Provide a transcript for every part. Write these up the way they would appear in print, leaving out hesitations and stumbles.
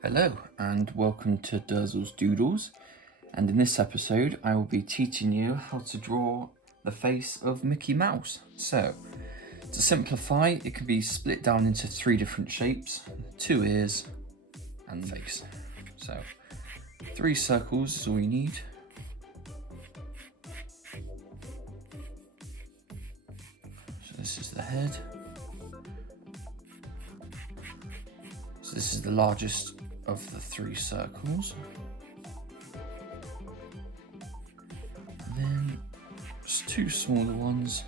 Hello and welcome to Durzel's Doodles, and in this episode I will be teaching you how to draw the face of Mickey Mouse. So to simplify, it can be split down into 3 different shapes: 2 ears and the face. So 3 circles is all you need. So this is the head. So this is the largest of the 3 circles. And then just 2 smaller ones.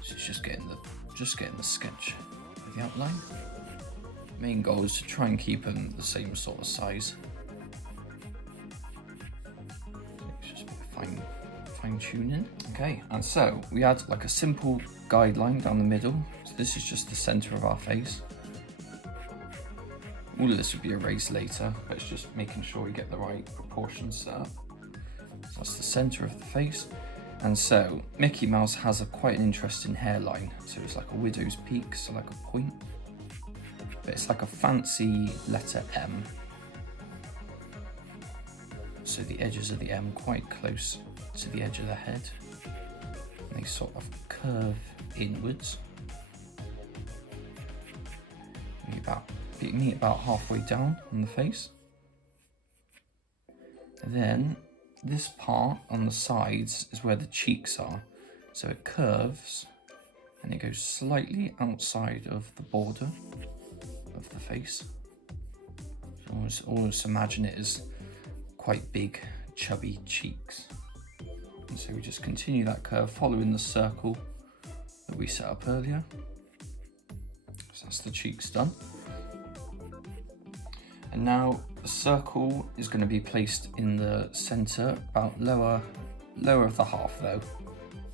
So it's just getting the sketch of the outline. Main goal is to try and keep them the same sort of size. It's just fine tuning. Okay, and so we had like a simple guideline down the middle. So this is just the center of our face. All of this will be erased later, but it's just making sure we get the right proportions set up. So that's the center of the face. And so Mickey Mouse has quite an interesting hairline. So it's like a widow's peak, so like a point. But it's like a fancy letter M. So the edges of the M quite close to the edge of the head. And they sort of curve inwards. Meet about halfway down on the face. And then this part on the sides is where the cheeks are. So it curves and it goes slightly outside of the border of the face. So almost imagine it as quite big, chubby cheeks. And so we just continue that curve following the circle that we set up earlier. So that's the cheeks done. And now the circle is going to be placed in the center, about lower of the half though,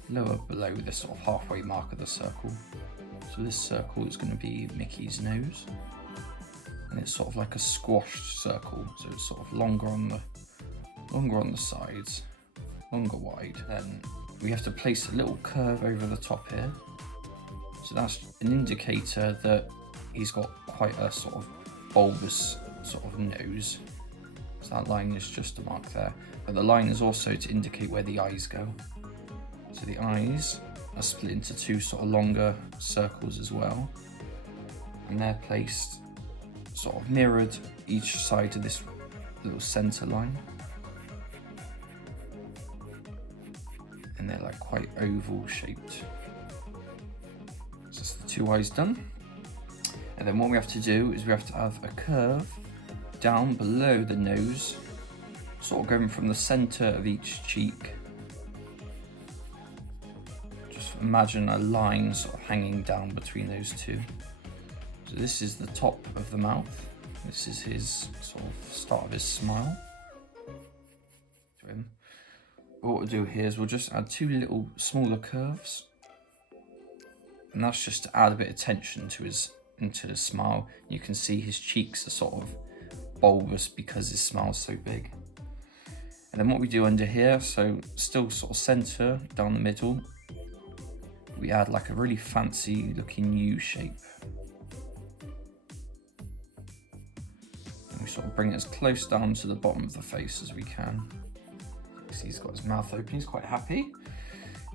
lower below this sort of halfway mark of the circle. So this circle is going to be Mickey's nose. And it's sort of like a squashed circle, so it's sort of longer on the sides, longer wide. Then we have to place a little curve over the top here. So that's an indicator that he's got quite a sort of bulbous sort of nose. So that line is just a mark there. But the line is also to indicate where the eyes go. So the eyes are split into 2 sort of longer circles as well. And they're placed sort of mirrored each side of this little center line. And they're like quite oval shaped. So that's the 2 eyes done. And then what we have to do is we have to have a curve down below the nose, sort of going from the center of each cheek. Just imagine a line sort of hanging down between those 2. So this is the top of the mouth. This is his sort of start of his smile. What we'll do here is we'll just add 2 little smaller curves. And that's just to add a bit of tension into his smile. You can see his cheeks are sort of bulbous because his smile's so big. And then what we do under here, so still sort of center down the middle, we add like a really fancy looking U shape. And we sort of bring it as close down to the bottom of the face as we can. See, he's got his mouth open, he's quite happy.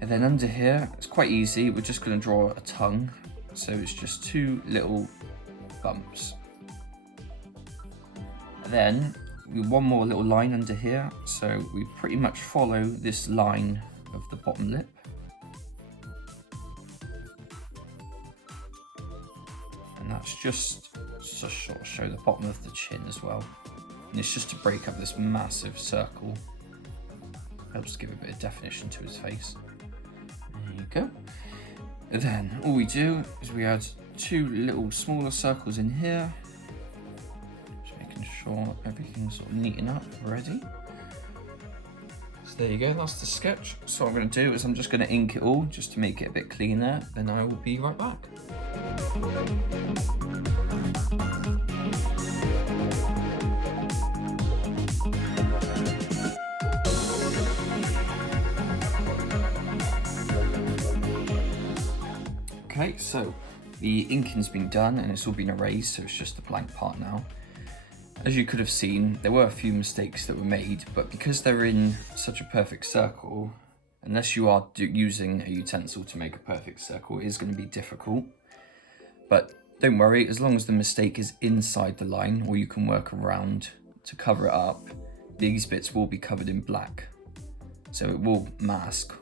And then under here, it's quite easy, we're just going to draw a tongue. So it's just 2 little bumps. And then one more little line under here. So we pretty much follow this line of the bottom lip. And that's just to sort of show the bottom of the chin as well. And it's just to break up this massive circle. Helps give a bit of definition to his face. There you go. And then all we do is we add 2 little smaller circles in here. Just making sure everything's sort of neaten up, ready. So there you go, that's the sketch. So what I'm going to do is I'm just going to ink it all just to make it a bit cleaner. Then I will be right back. Okay, so the inking's been done and it's all been erased, so it's just the blank part now. As you could have seen, there were a few mistakes that were made, but because they're in such a perfect circle, unless you are using a utensil to make a perfect circle, it is going to be difficult. But don't worry, as long as the mistake is inside the line, or you can work around to cover it up, these bits will be covered in black. So it will mask.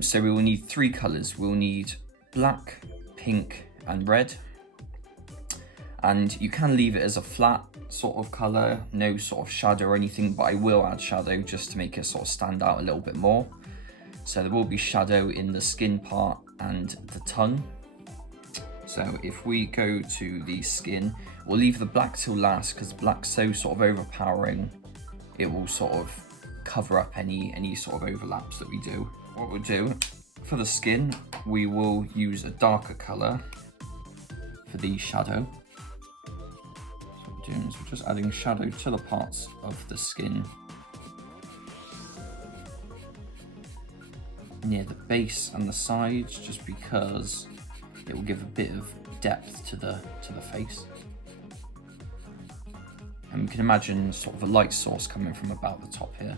So we will need 3 colours. We'll need black, pink and red. And you can leave it as a flat sort of colour, no sort of shadow or anything, but I will add shadow just to make it sort of stand out a little bit more. So there will be shadow in the skin part and the tongue. So if we go to the skin, we'll leave the black till last because black's so sort of overpowering, it will sort of cover up any sort of overlaps that we do. What we'll do for the skin, we will use a darker colour for the shadow. So what we're doing is we're just adding shadow to the parts of the skin near the base and the sides, just because it will give a bit of depth to the face. And we can imagine sort of a light source coming from about the top here.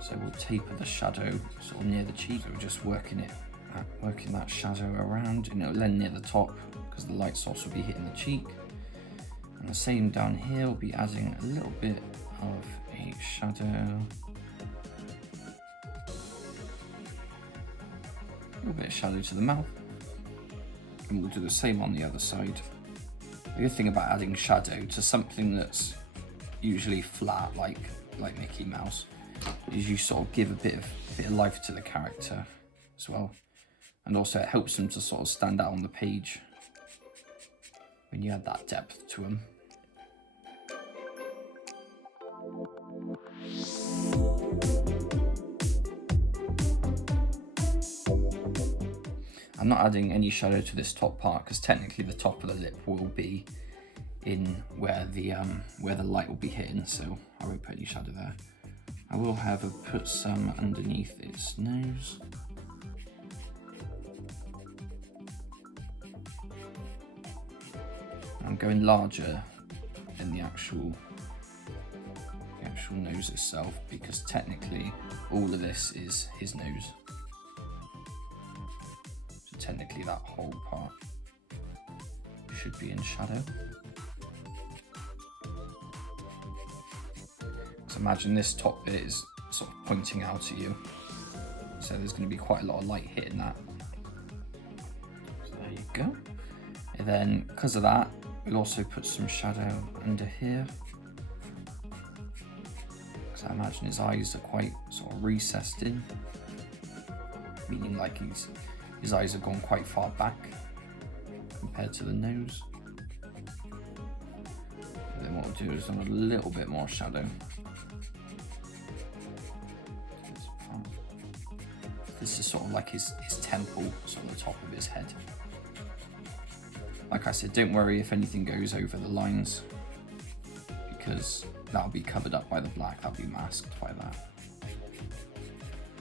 So we'll taper the shadow sort of near the cheek. So we're just working that shadow around, and it'll end near the top because the light source will be hitting the cheek. And the same down here, we'll be adding a little bit of a shadow. A little bit of shadow to the mouth. And we'll do the same on the other side. The good thing about adding shadow to something that's usually flat, like Mickey Mouse, is you sort of give a bit of life to the character as well. And also it helps them to sort of stand out on the page when you add that depth to them. I'm not adding any shadow to this top part because technically the top of the lip will be in where the light will be hitting, so I won't put any shadow there. I will, however, put some underneath its nose. I'm going larger than the actual nose itself, because technically all of this is his nose. So technically that whole part should be in shadow. So imagine this top bit is sort of pointing out at you. So there's going to be quite a lot of light hitting that. So there you go. And then because of that, we'll also put some shadow under here. Because I imagine his eyes are quite sort of recessed in, meaning like his eyes have gone quite far back compared to the nose. And then what we'll do is add a little bit more shadow. This is sort of like his temple, sort of the top of his head. Like I said, don't worry if anything goes over the lines, because that'll be covered up by the black, that'll be masked by that.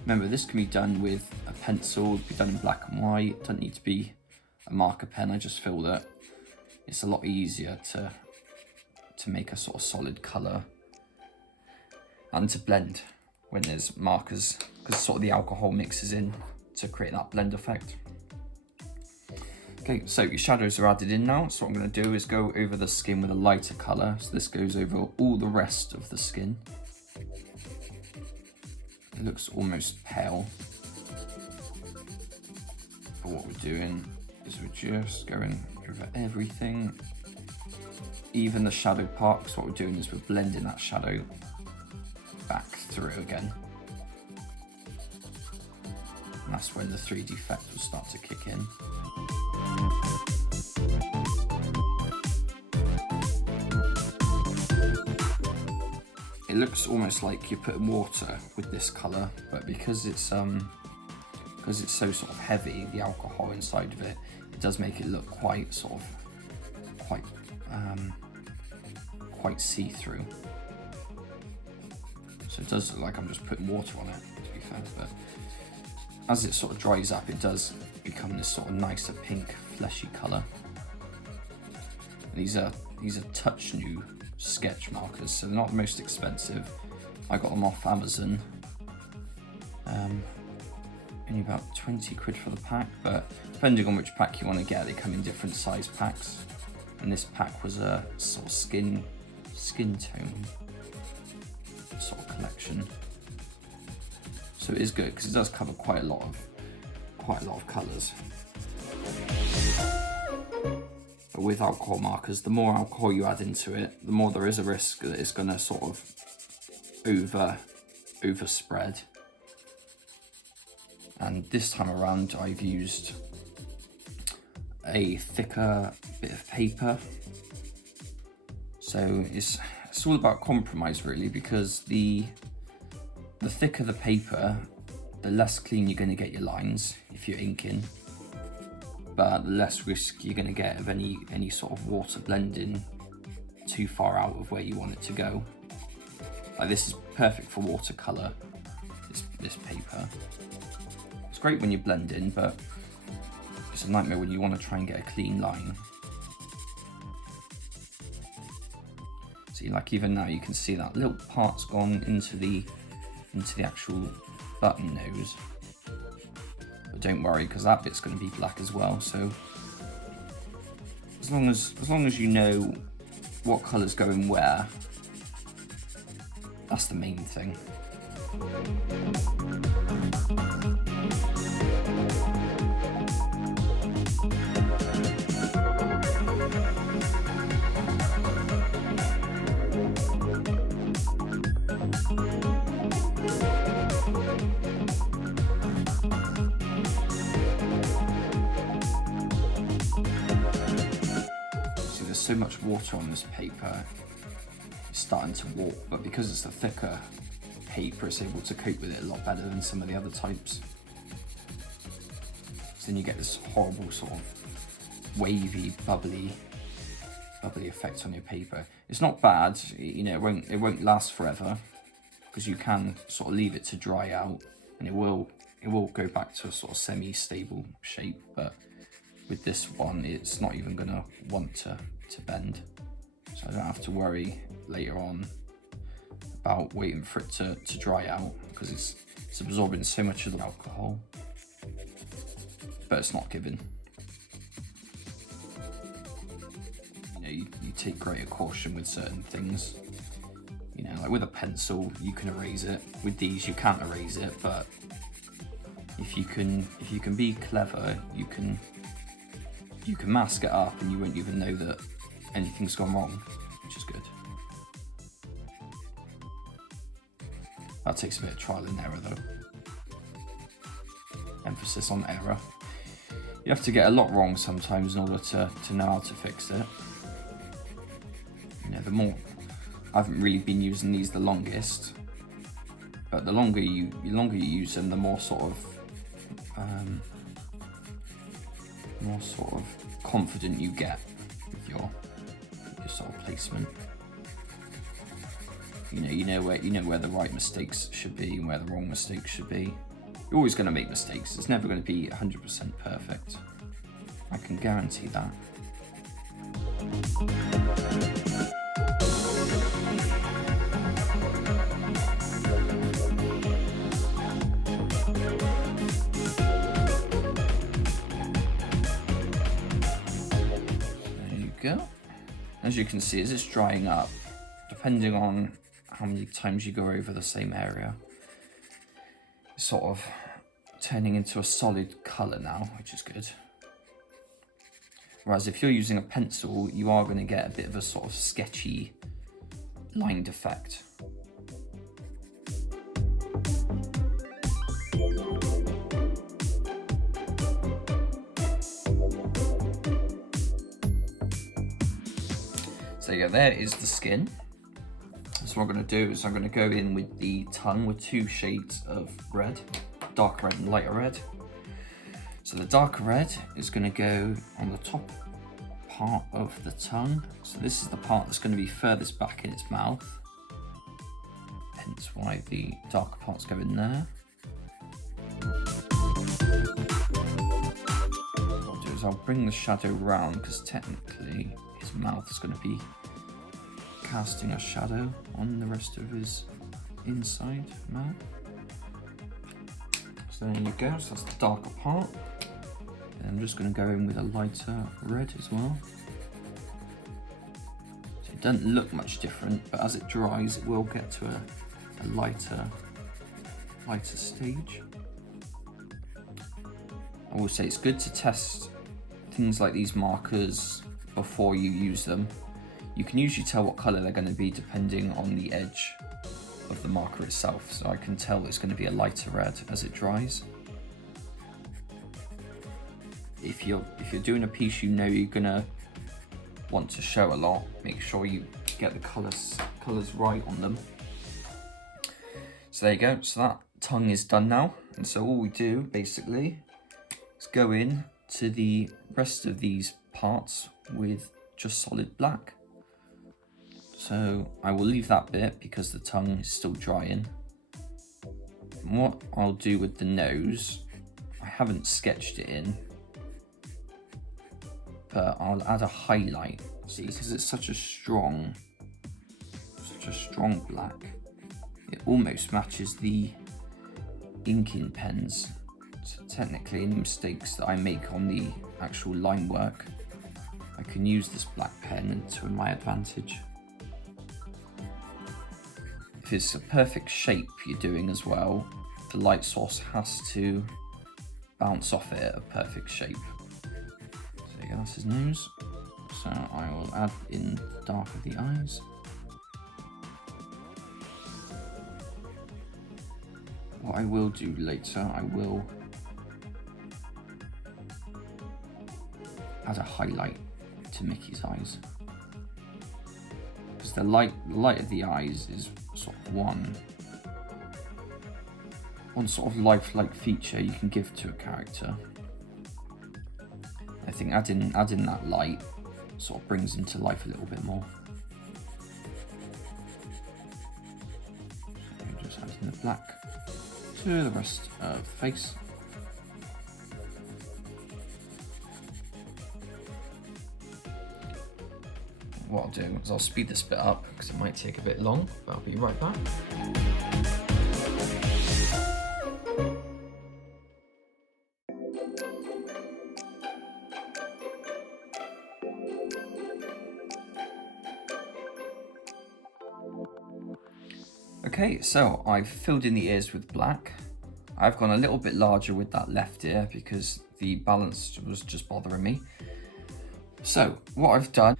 Remember, this can be done with a pencil, it can be done in black and white, it doesn't need to be a marker pen. I just feel that it's a lot easier to make a sort of solid colour and to blend when there's markers, because sort of the alcohol mixes in to create that blend effect. Okay, so your shadows are added in now. So what I'm going to do is go over the skin with a lighter colour. So this goes over all the rest of the skin. It looks almost pale. But what we're doing is we're just going over everything. Even the shadow part, because what we're doing is we're blending that shadow back through again. And that's when the 3D effect will start to kick in. It looks almost like you're putting water with this colour, but because it's so sort of heavy, the alcohol inside of it, it does make it look quite sort of quite see-through. So it does look like I'm just putting water on it, to be fair, but as it sort of dries up, it does become this sort of nicer pink, fleshy colour. These are Touch New sketch markers, so they're not the most expensive. I got them off Amazon. Only about 20 quid for the pack, but depending on which pack you want to get, they come in different size packs. And this pack was a sort of skin tone sort of collection. So it is good because it does cover quite a lot of colours. But with alcohol markers, the more alcohol you add into it, the more there is a risk that it's going to sort of overspread. And this time around, I've used a thicker bit of paper. So it's all about compromise really, because the thicker the paper, the less clean you're going to get your lines if you're inking, but the less risk you're going to get of any sort of water blending too far out of where you want it to go. Like this is perfect for watercolour, this paper. It's great when you're blending, but it's a nightmare when you want to try and get a clean line. See, like even now you can see that little part's gone into the actual button nose. But don't worry, because that bit's going to be black as well. So as long as you know what colour's going where, that's the main thing. See, there's so much water on this paper, it's starting to warp, but because it's a thicker paper, it's able to cope with it a lot better than some of the other types. So then you get this horrible sort of wavy, bubbly effect on your paper. It's not bad, you know, it won't last forever, because you can sort of leave it to dry out and it will go back to a sort of semi-stable shape, but with this one it's not even gonna want to bend, so I don't have to worry later on about waiting for it to dry out, because it's absorbing so much of the alcohol, but it's not giving. You know, you take greater caution with certain things. You know, like with a pencil, you can erase it. With these, you can't erase it, but if you can be clever, you can mask it up and you won't even know that anything's gone wrong, which is good. That takes a bit of trial and error though. Emphasis on error. You have to get a lot wrong sometimes in order to know how to fix it. You know, the more, I haven't really been using these the longest, but the longer you use them, the more sort of confident you get with your sort of placement. You know where the right mistakes should be and where the wrong mistakes should be. You're always going to make mistakes. It's never going to be 100% perfect. I can guarantee that. There you go. As you can see, as it's drying up, depending on how many times you go over the same area, it's sort of turning into a solid colour now, which is good. Whereas if you're using a pencil, you are going to get a bit of a sort of sketchy lined effect. So yeah, there is the skin. So what I'm going to do is I'm going to go in with the tongue with 2 shades of red, darker red and lighter red. So the darker red is going to go on the top part of the tongue. So this is the part that's going to be furthest back in its mouth. Hence why the darker parts go in there. is I'll bring the shadow round, because technically his mouth is going to be casting a shadow on the rest of his inside mouth. So there you go, so that's the darker part. And I'm just going to go in with a lighter red as well. So it doesn't look much different, but as it dries it will get to a lighter stage. I will say it's good to test things like these markers before you use them. You can usually tell what colour they're going to be depending on the edge of the marker itself, so I can tell it's going to be a lighter red as it dries. If you're doing a piece you know you're going to want to show a lot, make sure you get the colours right on them. So there you go, so that tongue is done now, and so all we do basically is go in to the rest of these parts with just solid black. So I will leave that bit because the tongue is still drying. And what I'll do with the nose, I haven't sketched it in, but I'll add a highlight. See, because it's such a strong black, it almost matches the inking pens. So technically, any mistakes that I make on the actual line work, I can use this black pen to my advantage. If it's a perfect shape you're doing as well, the light source has to bounce off it at a perfect shape. So there you go, that's his nose. So I will add in the dark of the eyes. What I will do later, I will add a highlight to Mickey's eyes, because the light of the eyes is sort of one sort of lifelike feature you can give to a character. I think adding that light sort of brings him to life a little bit more. So just adding the black to the rest of the face. What I'll do is I'll speed this bit up because it might take a bit long, but I'll be right back. Okay, so I've filled in the ears with black. I've gone a little bit larger with that left ear because the balance was just bothering me. So what I've done,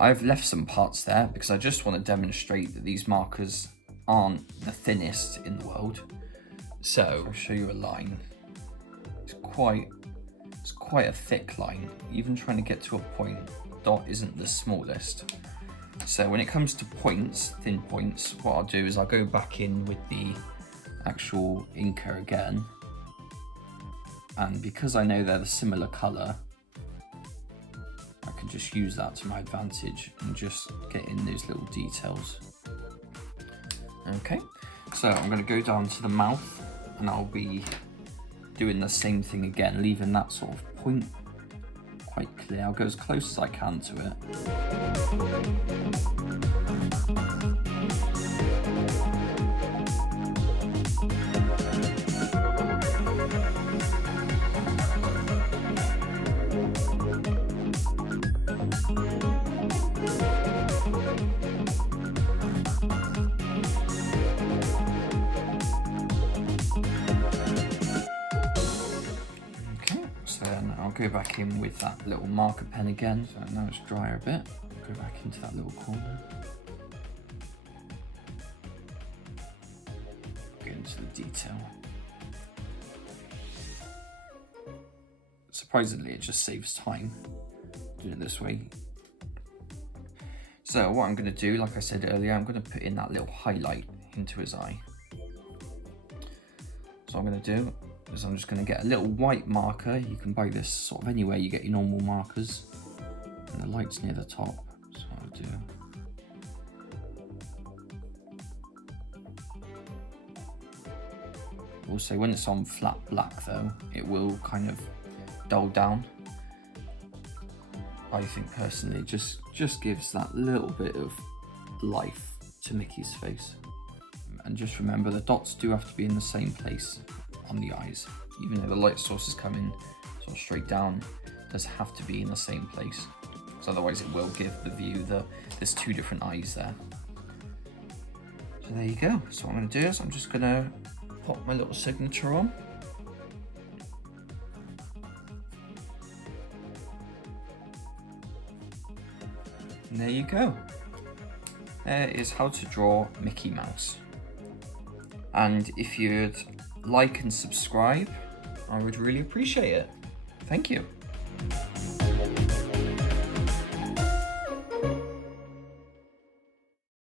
I've left some parts there because I just want to demonstrate that these markers aren't the thinnest in the world. So I'll show you a line. It's quite a thick line. Even trying to get to a point, dot isn't the smallest. So when it comes to points, thin points, what I'll do is I'll go back in with the actual inker again. And because I know they're the similar colour, I can just use that to my advantage and just get in those little details. Okay, so I'm going to go down to the mouth and I'll be doing the same thing again, leaving that sort of point quite clear. I'll go as close as I can to it. Go back in with that little marker pen again, so now it's drier a bit. Go back into that little corner. Get into the detail. Surprisingly, it just saves time doing it this way. So what I'm going to do, like I said earlier, I'm going to put in that little highlight into his eye. So what I'm going to do is I'm just going to get a little white marker. You can buy this sort of anywhere you get your normal markers. And the light's near the top, so I'll do. Also, when it's on flat black though, it will kind of dull down. I think personally just gives that little bit of life to Mickey's face. And just remember, the dots do have to be in the same place on the eyes. Even though the light source is coming sort of straight down, it does have to be in the same place. Because otherwise it will give the view that there's two different eyes there. So there you go. So what I'm going to do is I'm just going to pop my little signature on. And there you go. There is how to draw Mickey Mouse. And if you'd like and subscribe, I would really appreciate it. Thank you.